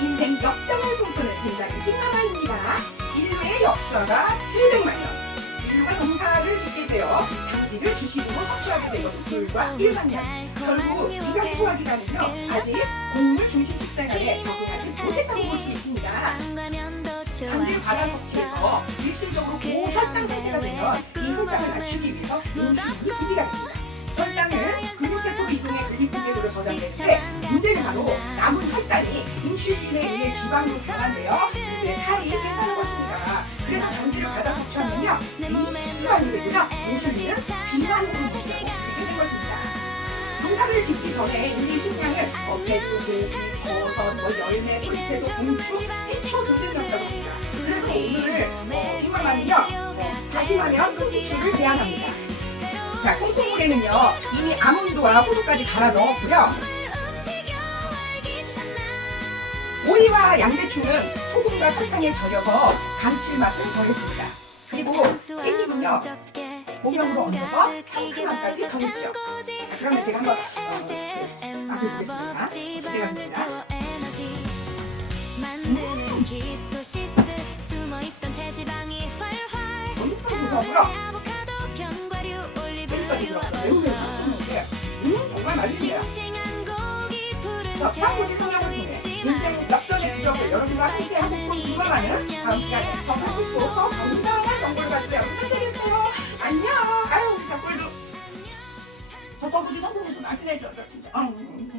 인생 역정을 꿈꾸는 굉장히 킹하나입니다. 인류의 역사가 700만 년. 인류가 농사를 짓게 되어 당지를 주식으로 섭취하게 되거든 불과 1만 년. 결국 이 강수학이라면요. 아직 곡물 중심 식생활에 적응하지 못했다고 볼 수 있습니다. 당질 과다 섭취해서 일시적으로 고혈당 상태가 되면 이 혈당을 낮추기 위해서 음식으로 기기가 됩니다. 혈당은 근육세포 이동의 글리코겐으로 저장되는데 문제는 바로 남은 혈당이 인슐린에 의해 지방으로 변환되어 뇌 살이 찐다는 것입니다. 그래서 단지를 받아 섭취하면요 이 순환이 되고요 인슐린은 비만 호르몬이라고 부르게 된 것입니다. 농사를 짓기 전에 우리 식량은 뭐 배도, 고기, 버섯, 뭐 열매, 풀채소, 공주, 해초 등등이었다고 합니다. 그래서 오늘 어, 이만하면요 어, 다시마면 흑수를 제안합니다. 자, 콩콩물에는요 이미 아몬드와 호두까지 갈아 넣었고요. 오이와 양배추는 소금과 설탕에 절여서 감칠맛을 더했습니다. 그리고 깻잎은요 고명으로 얹어서 상큼함까지 더했죠. 자, 그러면 제가 한번 어, 그 맛을 보겠습니다. 기대가 됩니다. 만드는 키토시 정말 맛있네요. 자, 채소도 성향을 통해 인생 역전의 기적을 여러분과 함께 한번 기원하는 다음 시간에 더 맛있고 더 건강한 정보를 가지고 여러분 찾아뵙겠어요. 안녕. 아유 우리 닭골도. 저 우리 성공해서 나한테 내줘. 진짜. 어, 음, 음.